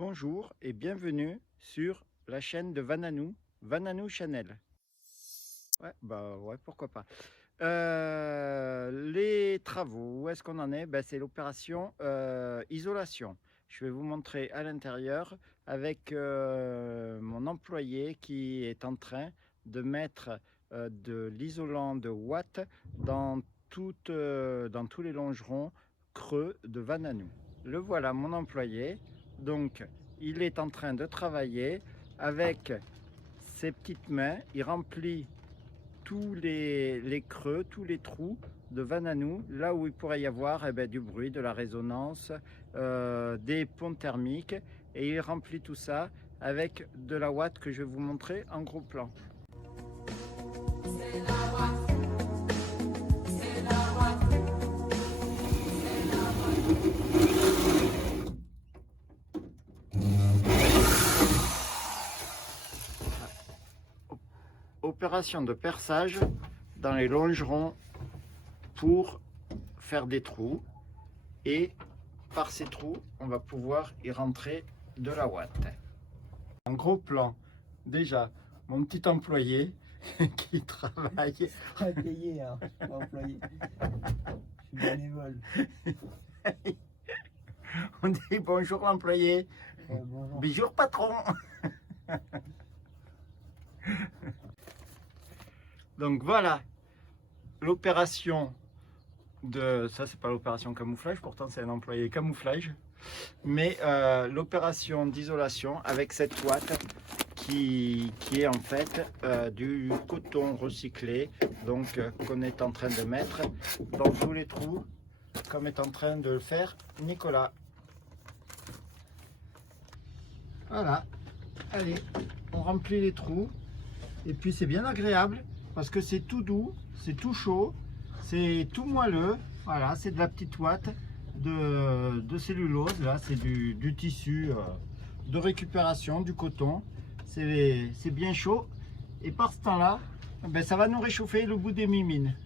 Bonjour et bienvenue sur la chaîne de Vananou, Vananou Channel. Ouais, pourquoi pas. Les travaux, où est-ce qu'on en est? C'est l'opération isolation. Je vais vous montrer à l'intérieur avec mon employé qui est en train de mettre de l'isolant de Watt dans tous les longerons creux de Vananou. Le voilà, mon employé. Donc, il est en train de travailler avec ses petites mains. Il remplit tous les creux, tous les trous de Vananou, là où il pourrait y avoir du bruit, de la résonance, des ponts thermiques. Et il remplit tout ça avec de la Watt que je vais vous montrer en gros plan. Opération de perçage dans les longerons pour faire des trous, et par ces trous on va pouvoir y rentrer de la Watt. Un gros plan. Déjà mon petit employé qui travaille. Pas payé, hein, pas employé. Je suis bénévole. On dit bonjour l'employé. Bonjour. Bonjour patron. Donc voilà l'opération de... Ça c'est pas l'opération camouflage, pourtant c'est un employé camouflage. Mais l'opération d'isolation avec cette Watt qui est en fait du coton recyclé, donc qu'on est en train de mettre dans tous les trous, comme est en train de le faire Nicolas. Voilà, allez, on remplit les trous et puis c'est bien agréable parce que c'est tout doux, c'est tout chaud, c'est tout moelleux. Voilà, c'est de la petite Watt de cellulose, là c'est du tissu de récupération, du coton. C'est bien chaud et par ce temps-là, ça va nous réchauffer le bout des mimines.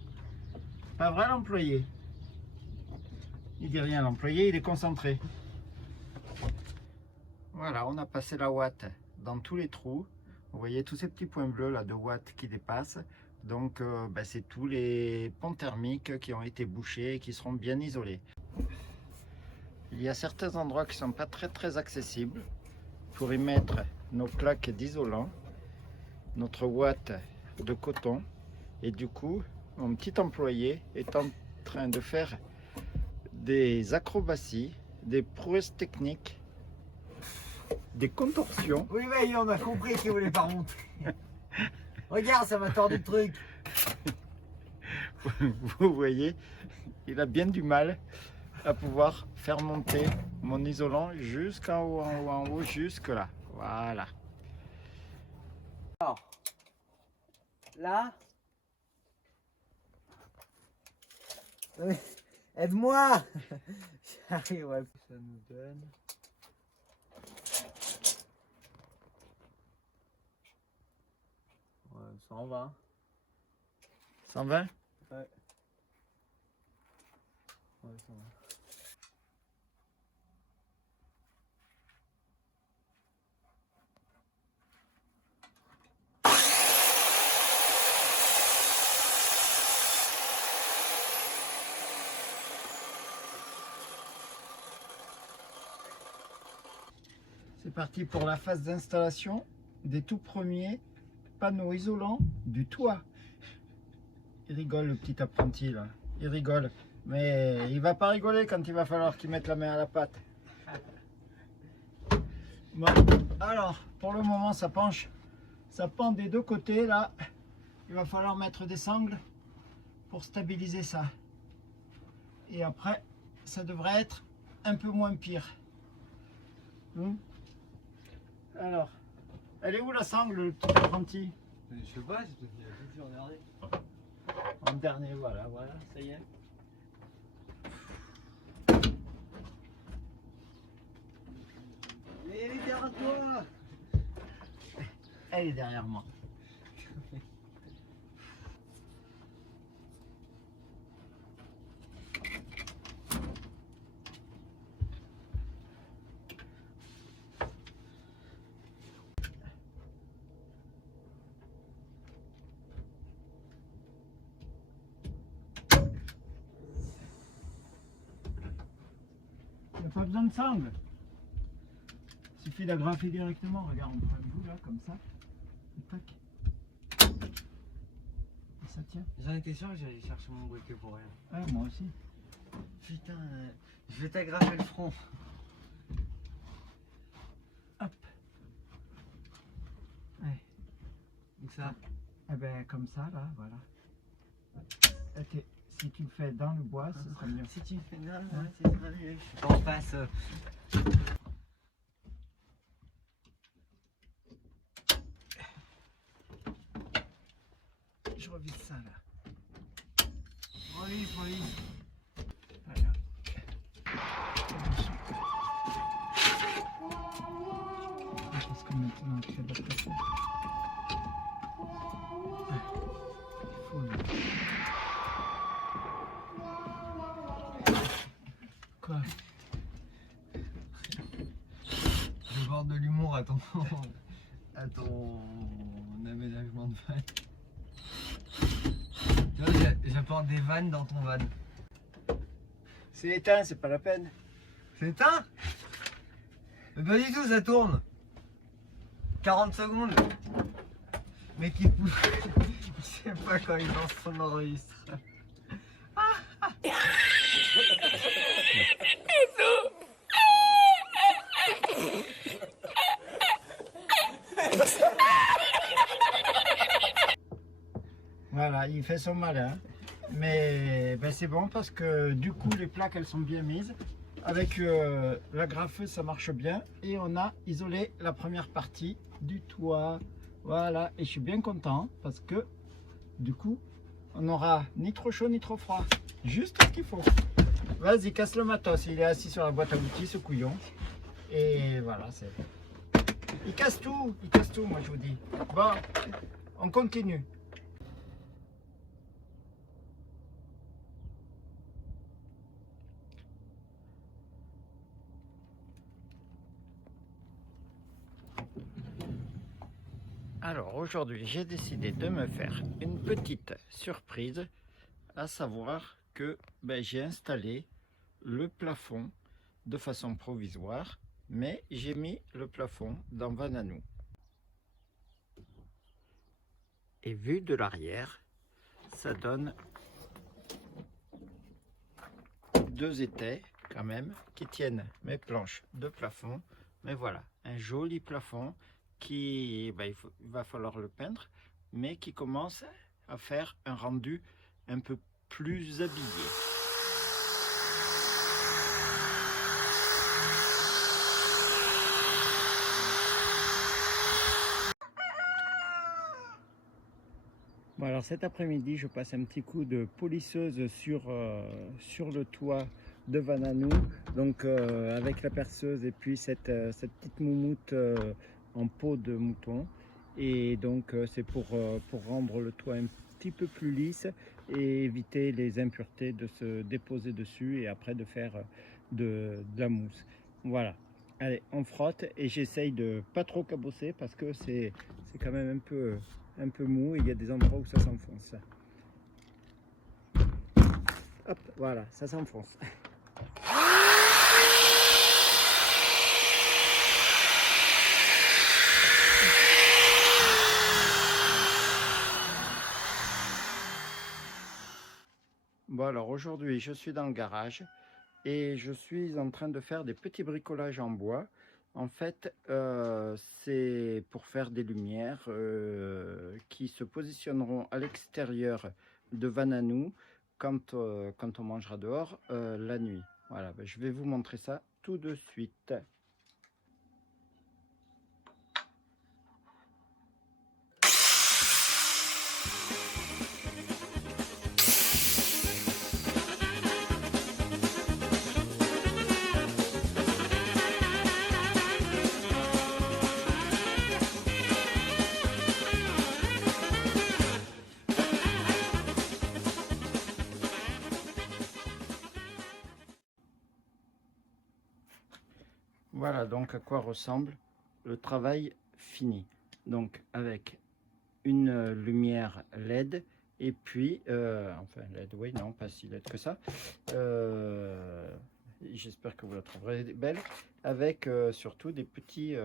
Pas vrai l'employé? Il dit rien, l'employé il est concentré. Voilà, on a passé la Watt dans tous les trous. Vous voyez tous ces petits points bleus là de Watt qui dépassent. Donc c'est tous les ponts thermiques qui ont été bouchés et qui seront bien isolés. Il y a certains endroits qui ne sont pas très accessibles. Pour y mettre nos plaques d'isolant, notre Watt de coton. Et du coup, mon petit employé est en train de faire des acrobaties, des prouesses techniques, des contorsions. Oui, mais on a compris qu'il voulait pas remonter. Regarde, ça m'a tordu le truc. Vous voyez, il a bien du mal à pouvoir faire monter mon isolant jusqu'en haut, en haut, jusque là. Voilà. Alors, là. Aide-moi. J'arrive, ouais. Ça nous donne. Ouais, 120. 120? Ouais. Ouais, 120. C'est parti pour la phase d'installation des tout premiers panneaux isolants du toit. Il rigole le petit apprenti là, il rigole. Mais il va pas rigoler quand il va falloir qu'il mette la main à la pâte. Bon, alors pour le moment ça penche, ça pend des deux côtés là. Il va falloir mettre des sangles pour stabiliser ça. Et après ça devrait être un peu moins pire. Alors, elle est où la sangle, le petit apprenti? Je sais pas, c'est peut-être qu'il a tout fait regarder. En dernier, voilà, ça y est. Mais elle est derrière toi. Elle est derrière moi. n'y a pas besoin de sangle. Il suffit d'agrafer directement. Regarde, on prend un bout là, comme ça. Et tac. Et ça tient. J'en étais sûr que j'allais chercher mon briquet pour rien. Ah, moi aussi. Putain, je vais t'agrafer le front. Hop. Ouais. Donc ça. Eh ben, comme ça, là, voilà. Ok. Si tu le fais dans le bois, ce sera mieux. Si tu me fais là, ouais, c'est très mieux. On passe. Je revise ça, là. Revise. Voilà. Parce que maintenant, tu fais de la pression. Il faut, là. Quoi? Je vais voir de l'humour à ton aménagement de van. Tu vois, j'apporte des vannes dans ton van. C'est éteint, c'est pas la peine. C'est éteint? Mais pas du tout, ça tourne. 40 secondes. Mais qui pousse. Je sais pas quand il lance son enregistreur. Voilà, il fait son malin. Mais ben, c'est bon parce que du coup, les plaques, elles sont bien mises. Avec l'agrafeuse, ça marche bien. Et on a isolé la première partie du toit. Voilà, et je suis bien content parce que du coup, on n'aura ni trop chaud ni trop froid. Juste ce qu'il faut. Vas-y, casse le matos. Il est assis sur la boîte à outils, ce couillon. Et voilà, c'est... il casse tout, moi je vous dis. Bon, on continue. Alors aujourd'hui, j'ai décidé de me faire une petite surprise, à savoir que j'ai installé le plafond de façon provisoire, mais j'ai mis le plafond dans Vananou. Et vu de l'arrière, ça donne deux étais quand même qui tiennent mes planches de plafond. Mais voilà, un joli plafond qui, il va falloir le peindre, mais qui commence à faire un rendu un peu plus habillé. Bon, alors cet après-midi, je passe un petit coup de polisseuse sur le toit de Vananou, donc avec la perceuse et puis cette petite moumoute en peau de mouton. Et donc c'est pour rendre le toit un petit peu plus lisse et éviter les impuretés de se déposer dessus et après de faire de la mousse. Voilà. Allez, on frotte et j'essaye de pas trop cabosser parce que c'est quand même un peu mou et il y a des endroits où ça s'enfonce. Hop, voilà, ça s'enfonce. Bon alors aujourd'hui je suis dans le garage et je suis en train de faire des petits bricolages en bois. En fait c'est pour faire des lumières qui se positionneront à l'extérieur de Vananou quand on mangera dehors la nuit. Voilà, je vais vous montrer ça tout de suite. Voilà donc à quoi ressemble le travail fini. Donc avec une lumière LED et puis, enfin LED, oui, non, pas si LED que ça, j'espère que vous la trouverez belle, avec surtout des petites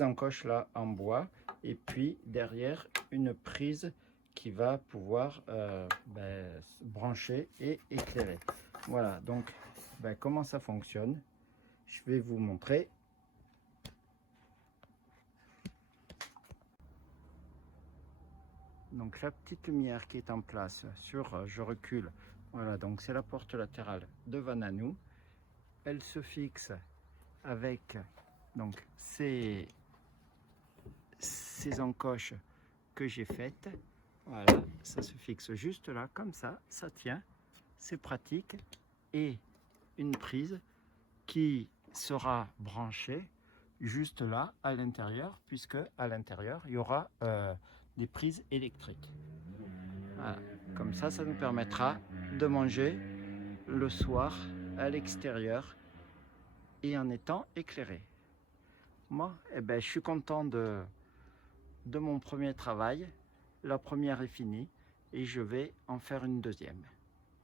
encoches là en bois, et puis derrière une prise qui va pouvoir brancher et éclairer. Voilà, donc comment ça fonctionne, je vais vous montrer. Donc la petite lumière qui est en place sur, je recule, voilà, donc c'est la porte latérale de Vananou. Elle se fixe avec donc ces encoches que j'ai faites. Voilà, ça se fixe juste là, comme ça tient, c'est pratique. Et une prise qui sera branchée juste là à l'intérieur, puisque à l'intérieur il y aura des prises électriques. Voilà. Comme ça nous permettra de manger le soir à l'extérieur et en étant éclairé. Moi, je suis content de mon premier travail. La première est finie et je vais en faire une deuxième.